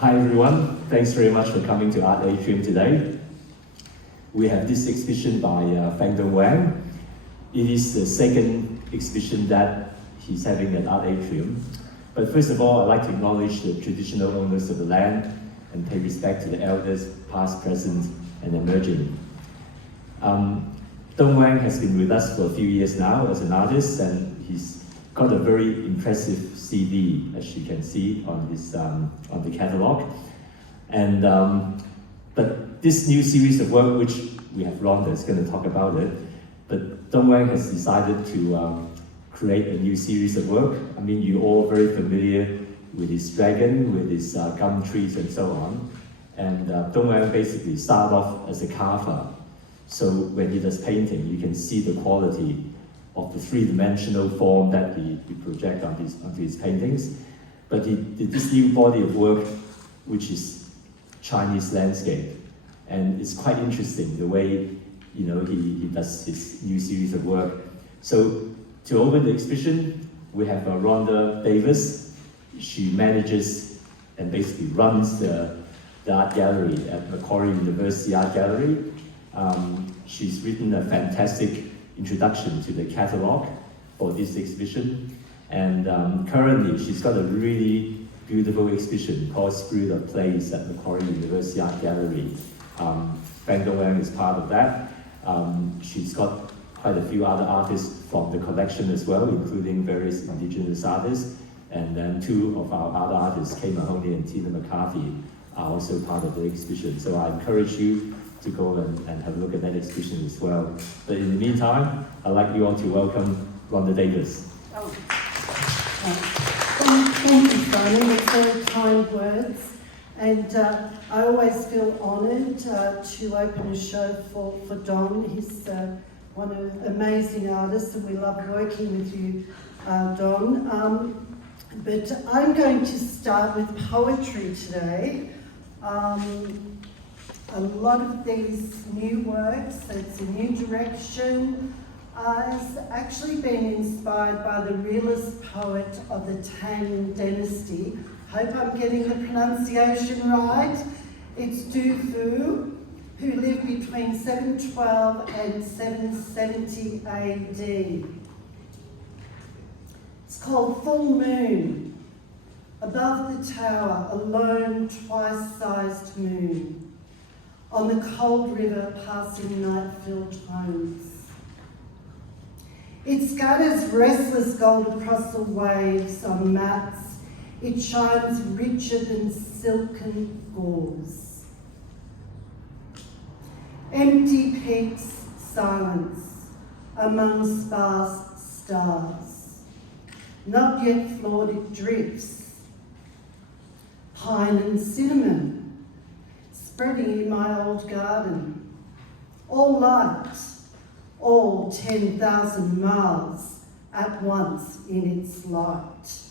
Hi everyone, thanks very much for coming to Art Atrium today. We have this exhibition by Feng Dong Wang. It is the second exhibition that he's having at Art Atrium. But first of all, I'd like to acknowledge the traditional owners of the land and pay respect to the elders, past, present, and emerging. Dong Wang has been with us for a few years now as an artist, and he's got a very impressive CD, as you can see on his on the catalog. And but this new series of work, which we have Rhonda is going to talk about it, but Dong Wang has decided to create a new series of work. I mean, you're all very familiar with his dragon, with his gum trees and so on. And Dong Wang basically started off as a carver. So when he does painting, you can see the quality of the three-dimensional form that he projects onto his paintings. But he did this new body of work, which is Chinese landscape. And it's quite interesting the way he does his new series of work. So to open the exhibition, we have Rhonda Davis. She manages and basically runs the art gallery at Macquarie University Art Gallery. She's written a fantastic introduction to the catalog for this exhibition. And currently, she's got a really beautiful exhibition called Spirit of Place at Macquarie University Art Gallery. Feng Dong Wang is part of that. She's got quite a few other artists from the collection as well, including various indigenous artists. And then two of our other artists, Kay Mahoney and Tina McCarthy, are also part of the exhibition. So I encourage you to go and have a look at that exhibition as well. But in the meantime, I'd like you all to welcome Rhonda Davis. Oh. Thank you, Simon. It's very kind words. And I always feel honoured to open a show for Don. He's one of amazing artists, and we love working with you, Don. But I'm going to start with poetry today. A lot of these new works, it's a new direction, has actually been inspired by the realist poet of the Tang dynasty. Hope I'm getting the pronunciation right. It's Du Fu, who lived between 712 and 770 AD. It's called Full Moon. Above the tower, a lone, twice-sized moon. On the cold river, passing night-filled homes. It scatters restless gold across the waves on mats. It shines richer than silken gauze. Empty peaks, silence among sparse stars. Not yet flawed, it drifts. Pine and cinnamon spreading in my old garden. All light, all 10,000 miles at once in its light.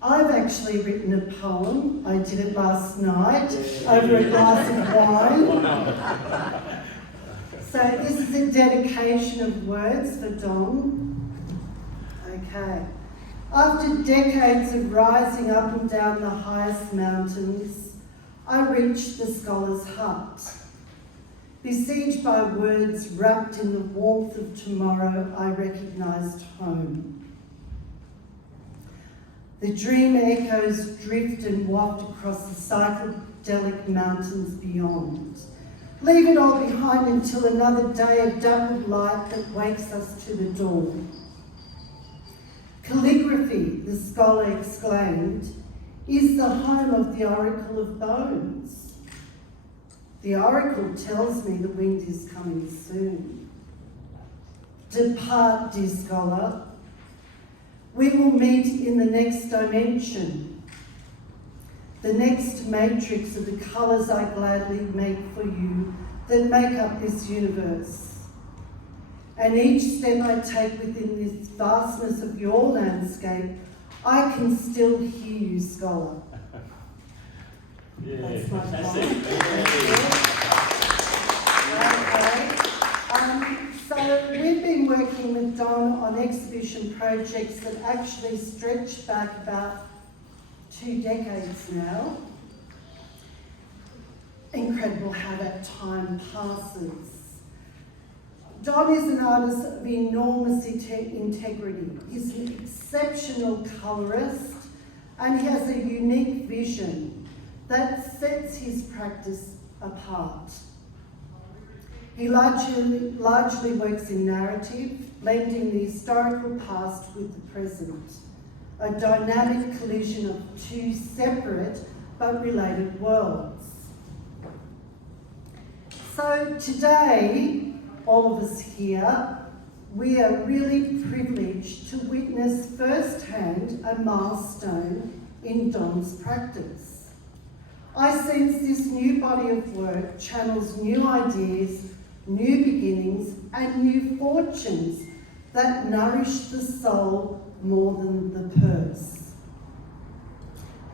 I've actually written a poem. I did it last night over a glass of wine. So this is a dedication of words for Don. Okay. After decades of rising up and down the highest mountains, I reached the scholar's hut. Besieged by words wrapped in the warmth of tomorrow, I recognised home. The dream echoes drift and waft across the psychedelic mountains beyond. Leave it all behind until another day of dappled light that wakes us to the dawn. Calligraphy, the scholar exclaimed, is the home of the Oracle of Bones. The oracle tells me the wind is coming soon. Depart, dear scholar. We will meet in the next dimension. The next matrix of the colours I gladly make for you that make up this universe. And each step I take within this vastness of your landscape, I can still hear you, scholar. Yeah, that's my fantastic. So we've been working with Don on exhibition projects that actually stretch back about 2 decades now. Incredible how that time passes. Don is an artist of enormous integrity. He's an exceptional colourist, and he has a unique vision that sets his practice apart. He largely works in narrative, blending the historical past with the present, a dynamic collision of 2 separate but related worlds. So today, all of us here, we are really privileged to witness firsthand a milestone in Don's practice. I sense this new body of work channels new ideas, new beginnings, and new fortunes that nourish the soul more than the purse.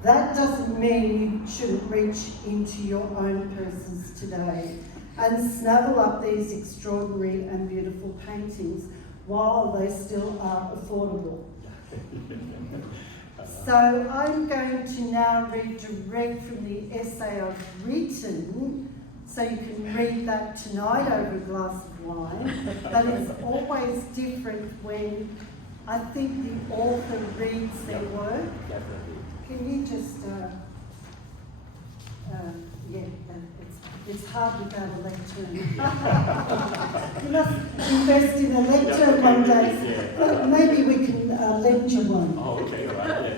That doesn't mean you shouldn't reach into your own purses today and snuggle up these extraordinary and beautiful paintings while they still are affordable. So I'm going to now read direct from the essay I've written, so you can read that tonight over a glass of wine. But it's always different when I think the author reads their work. Can you just, it's hard without a lectern. You must invest in a lectern one day. Well, maybe we can lend you one. Oh, okay, right,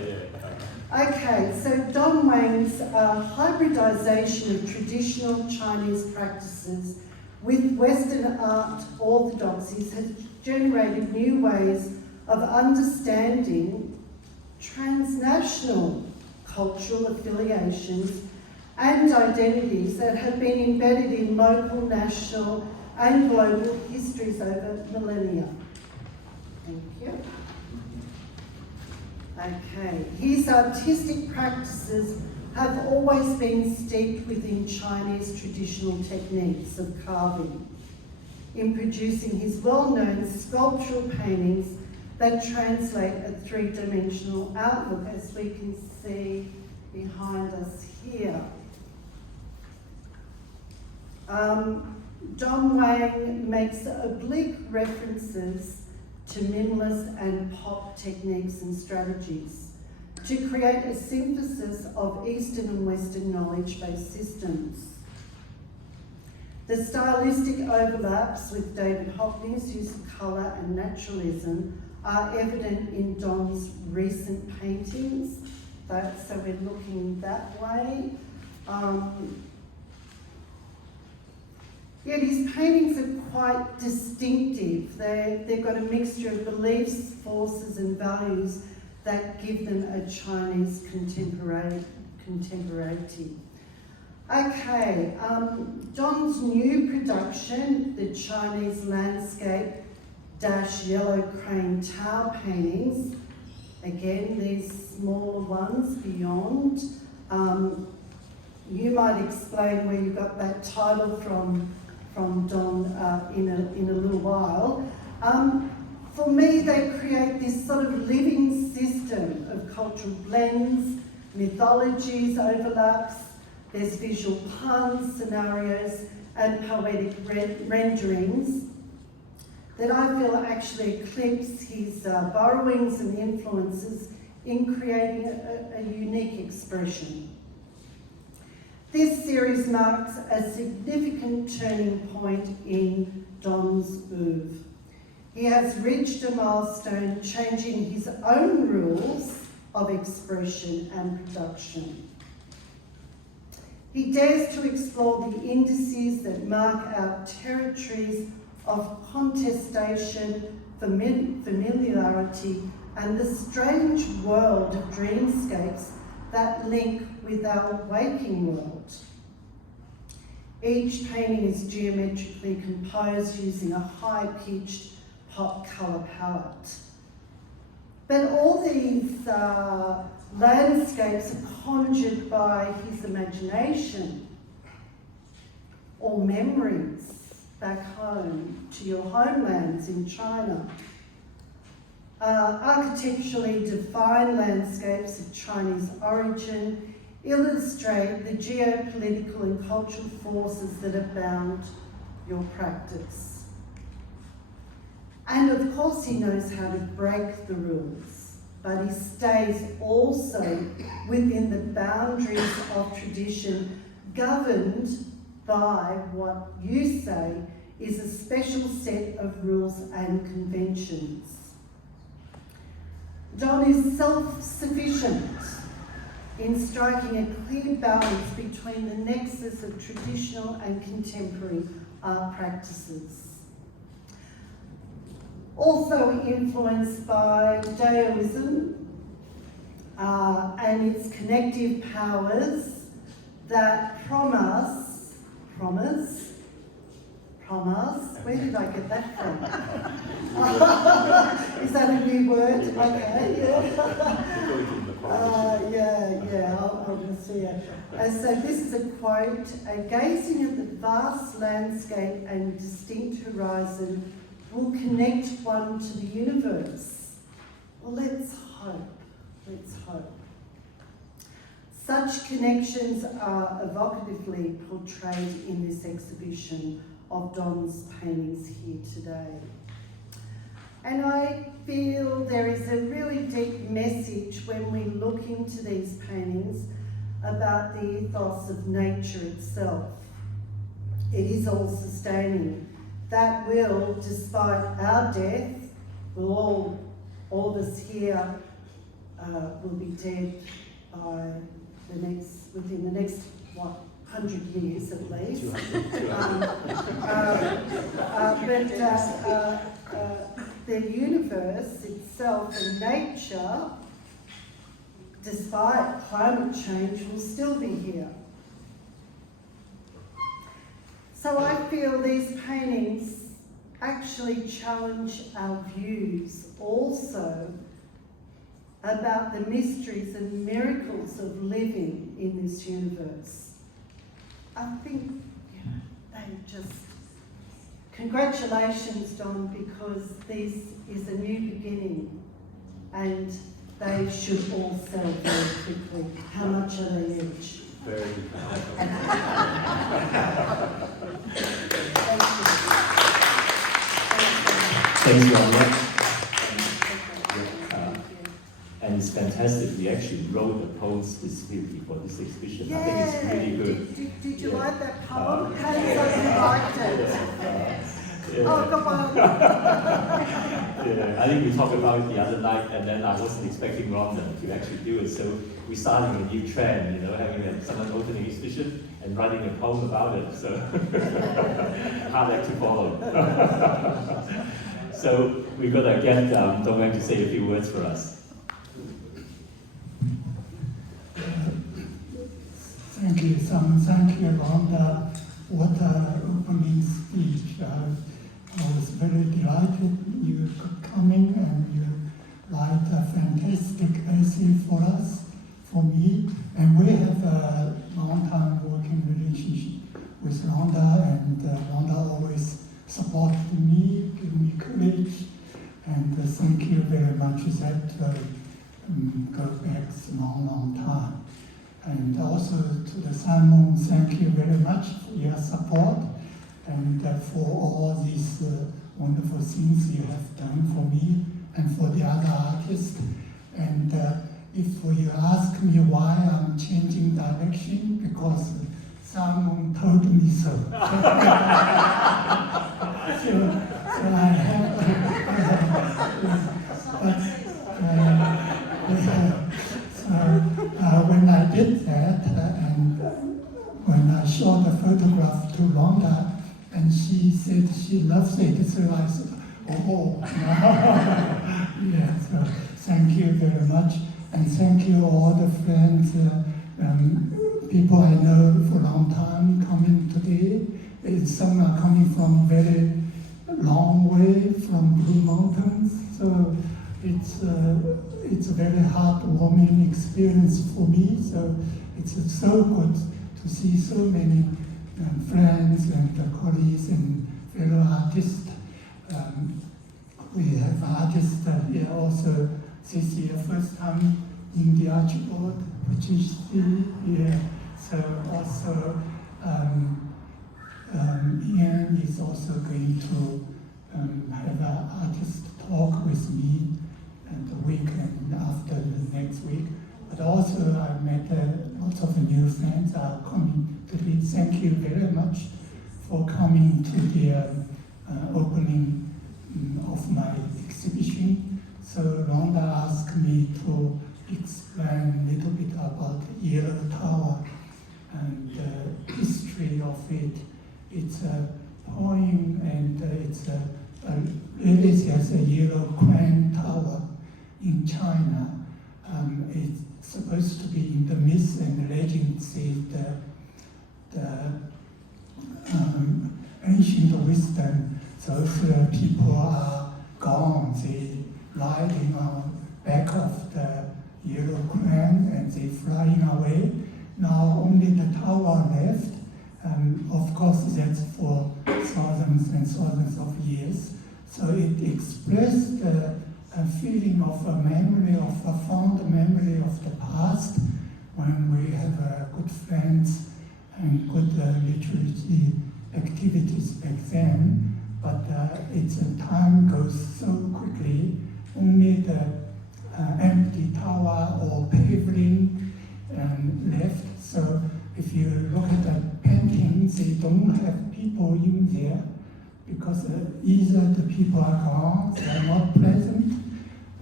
yeah. Okay, so Don Wang's hybridization of traditional Chinese practices with Western art orthodoxies has generated new ways of understanding transnational cultural affiliations and identities that have been embedded in local, national, and global histories over millennia. Thank you. Okay, his artistic practices have always been steeped within Chinese traditional techniques of carving, in producing his well-known sculptural paintings that translate a 3-dimensional outlook, as we can see behind us here. Don Wang makes oblique references to minimalist and pop techniques and strategies to create a synthesis of Eastern and Western knowledge-based systems. The stylistic overlaps with David Hockney's use of colour and naturalism are evident in Don's recent paintings, so we're looking that way. Yet his paintings are quite distinctive. They've got a mixture of beliefs, forces and values that give them a Chinese contemporaneity. Okay, Don's new production, the Chinese landscape Yellow Crane Tau paintings, again these smaller ones beyond. You might explain where you got that title from Don in a little while. For me, they create this sort of living system of cultural blends, mythologies, overlaps. There's visual puns, scenarios, and poetic renderings that I feel actually eclipse his borrowings and influences in creating a unique expression. This series marks a significant turning point in Don's oeuvre. He has reached a milestone, changing his own rules of expression and production. He dares to explore the indices that mark out territories of contestation, familiarity, and the strange world of dreamscapes that link with our waking world. Each painting is geometrically composed using a high-pitched pop colour palette. But all these landscapes are conjured by his imagination or memories back home to your homelands in China. architecturally defined landscapes of Chinese origin illustrate the geopolitical and cultural forces that have bound your practice. And of course he knows how to break the rules, but he stays also within the boundaries of tradition, governed by what you say is a special set of rules and conventions. Don is self-sufficient in striking a clear balance between the nexus of traditional and contemporary art practices. Also influenced by Daoism and its connective powers that promise, where did I get that from? Is that a new word? Okay, yeah. I'll see it. So this is a quote, gazing at the vast landscape and distinct horizon will connect one to the universe. Well, let's hope. Such connections are evocatively portrayed in this exhibition of Don's paintings here today. And I feel there is a really deep message when we look into these paintings about the ethos of nature itself. It is all sustaining. That will, despite our death, all of us here will be dead by within the next 100 years at least. The universe itself and nature, despite climate change, will still be here. So I feel these paintings actually challenge our views also about the mysteries and miracles of living in this universe. I think, they just... Congratulations, Don, because this is a new beginning and they should all sell very quickly. How much are they each? Very good. Thanks, Rania. And it's fantastic. We actually wrote a poem specifically for this exhibition. Yeah. I think it's really good. Did you like that poem? How did you liked it? Oh, come on. Yeah, I think we talked about it the other night, and then I wasn't expecting Rhonda to actually do it. So we started a new trend, having someone opening exhibition and writing a poem about it. So hard act to follow. So we're gonna get Dong to say a few words for us. Thank you, Sam. Thank you, Rhonda. What an opening speech. I was very delighted you coming and you write a fantastic essay for us, for me. And we have a long-time working relationship with Rhonda, and Rhonda always supported me, gave me courage. And thank you very much. That goes back a long, long time. And also to the Simon, thank you very much for your support and for all these wonderful things you have done for me and for the other artists. And if you ask me why I'm changing direction, because Simon told me so. So I have, when I did that, and when I showed the photograph to Rhonda, and she said she loves it, so I said, oh, yeah, so thank you very much, and thank you all the friends, people I know for a long time coming today. Some are coming from a very long way from Blue Mountains, so it's a very heartwarming experience for me. So it's so good to see so many friends and colleagues and fellow artists we have artists here also this year, first time in the Archibald Puccini here. So also Ian is also going to have an artist talk with me and the week and after the next week. But also I met lots of new friends are coming today. Thank you very much for coming to the opening of my exhibition. So Rhonda asked me to explain a little bit about Yellow Tower and the history of it. It's a poem and it's really there's a yellow crane tower in China. It's supposed to be in the myth and legend says the ancient wisdom, those people are gone, they riding on back of the yellow crane and they flying away. Now only the tower left. Of course, that's for thousands and thousands of years. So it expressed a feeling of a memory, of a fond memory of the past, when we have good friends and good literary activities back then. But time goes so quickly. Only the empty tower or pavilion left. So if you look at the paintings, they don't have people in there because either the people are gone, they are not present,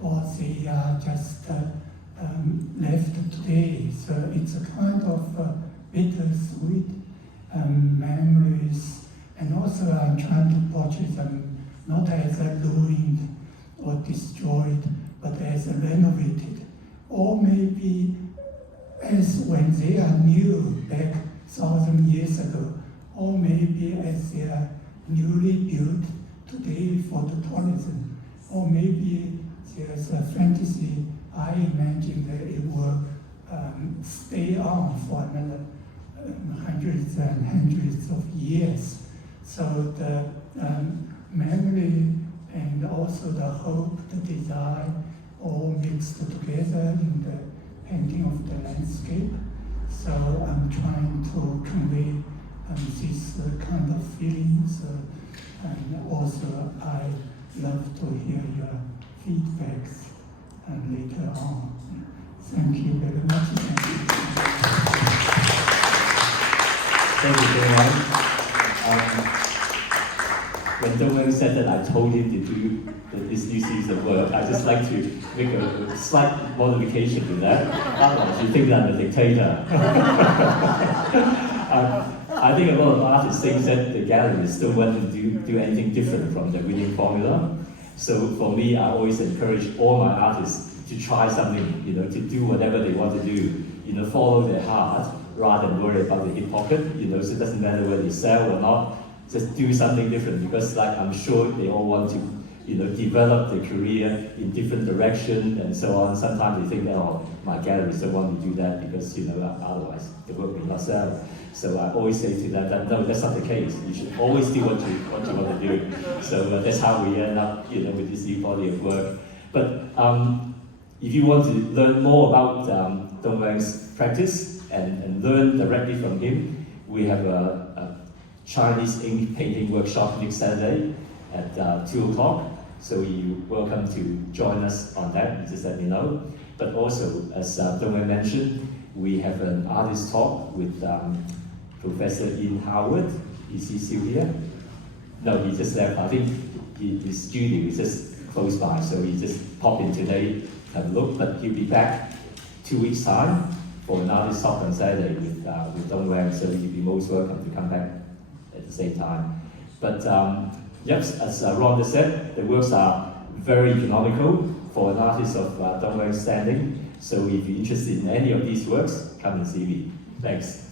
or they are just left today. So it's a kind of bittersweet memories. And also I'm trying to portray them not as ruined or destroyed, but as renovated, or maybe as when they are new back 1,000 years ago, or maybe as they are newly built today for the tourism, or maybe there's a fantasy. I imagine that it will stay on for another hundreds and hundreds of years. So the memory and also the hope, the desire, all mixed together in the painting of the landscape. So I'm trying to convey this kind of feelings, and also I love to hear your feedbacks later on. Thank you very much. Thank you very much. When Dongwen said that I told him to do this new series of work, I'd just like to make a slight modification to that. Otherwise, you think that I'm a dictator. I think a lot of artists think that the galleries don't want to do anything different from the winning formula. So for me, I always encourage all my artists to try something, to do whatever they want to do, follow their heart rather than worry about the hip pocket, so it doesn't matter whether they sell or not, just do something different, because like I'm sure they all want to, develop their career in different direction and so on. Sometimes they think, oh, my galleries don't want to do that because, otherwise the work will not sell. So I always say to them that no, that's not the case. You should always do what you want to do. So that's how we end up, with this new body of work. But if you want to learn more about Dongwen's practice and learn directly from him, we have a Chinese ink painting workshop next Saturday at 2 o'clock. So you're welcome to join us on that, just let me know. But also, as Dongwen mentioned, we have an artist talk with Professor Ian Howard. Is he still here? No, he just left. I think his studio is just close by, so he just popped in today to have a look, but he'll be back 2 weeks' time for an artist talk on Saturday with Dongwen, so you'll be most welcome to come back at the same time. But yes, as Rhonda said, the works are very economical for an artist of Dongwen's standing, so if you're interested in any of these works, come and see me. Thanks.